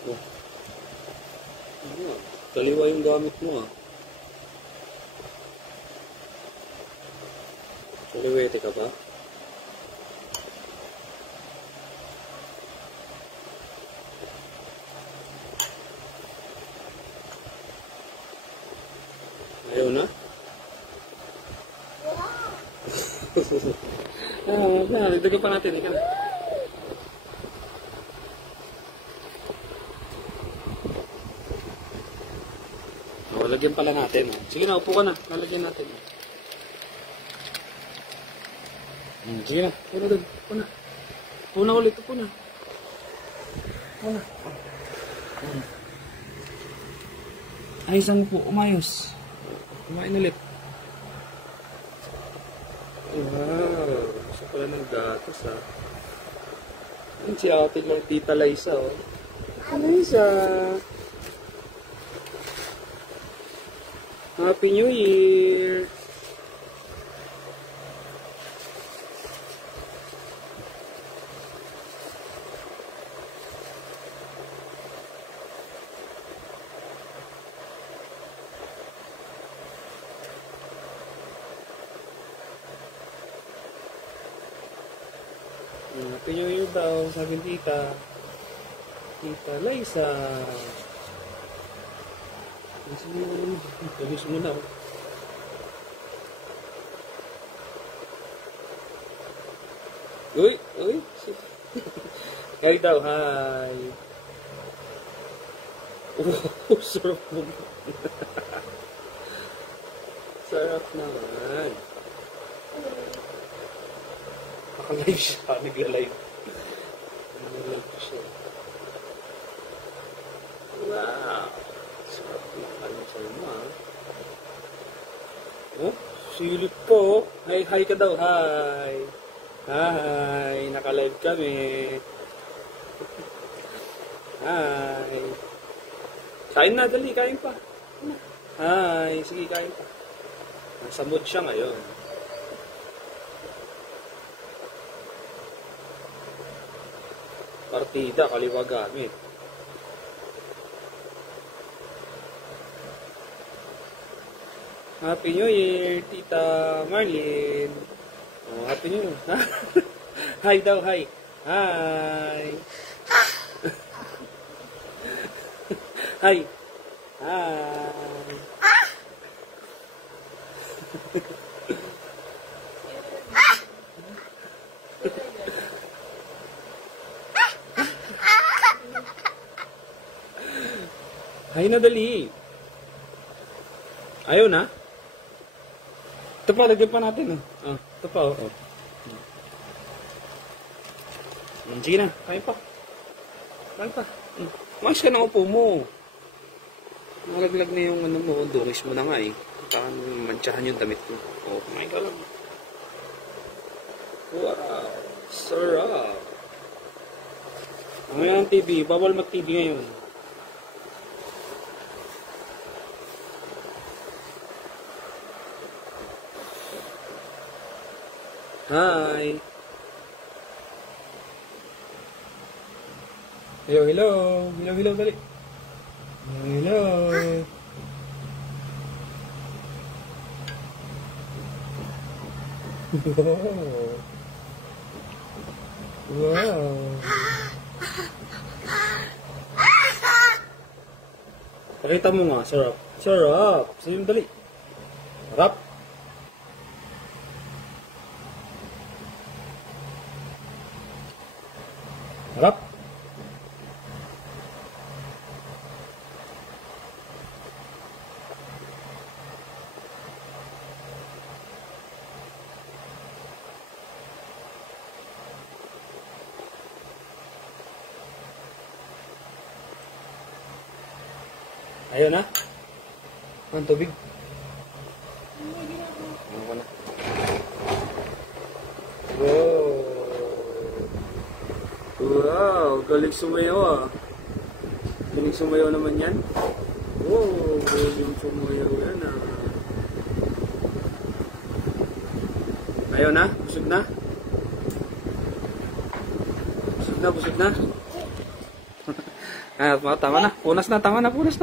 Oh. Ano, kaliwa yung gamit mo ah. Kaliwete ka ba? Ayaw na? Nagdagan pa natin. Ika na. Lagyan pala natin. Sige na, upo ka na. Lalagyan natin. Sige na. Upo na doon. Upo na. Upo na ulit. Upo na. Upo na. Ay, isang upo. Umayos. Kumain ulit. Wow. Gusto pala ng gatos ha. Yan si ate lang tita Liza oh. Liza. Happy New Year! Happy New Year daw, sabi ng tita. Tita Liza. Tapos mo na. Uy! Uy! Hi daw, hi! Oh, sarap mo. Sarap naman. Naka-live siya. Nagla-live. Nagla-live siya. Wow! Sarap naman sa mo ah. Oh, silip po. Hi, hi ka daw. Hi. Hi. Naka-live kami. Hi. Kain na, dali. Kain pa. Hi. Sige, kain pa. Nasa mood siya ngayon. Partida, kaliwa gamit. Happy New Year, Tita Marlene. Oh, Happy New Year. Hi daw, hi. Hi. Hi. Hi. Hi na dali. Ayaw na? Ito pa, lagyan pa natin. Oh. Ito pa, oh. Sige na, kain pa. Kain pa. Mas ka na upo mo. Nalaglag na yung ano mo, dungis mo na nga eh. Baka mantsahan yung damit mo. Oh, kumain ka lang. Wow, sarap. Ngayon ang TV, bawal mag-TV ngayon. Hi. Hello, hello. Hello, hello, dali. Hello. Wow. Wow. Pakita mo nga, sarap. Sarap. Sige, dali. Sarap. Sarap. Ayaw na? Ang tubig? Ano na? Wow! Wow! Galing sumayaw ah! Galing sumayaw naman yan? Wow! Galing sumayaw yan ah! Ayaw na? Busog na? Busog na? Busog na? Ah, tama na. Punas na, tama na, punas na.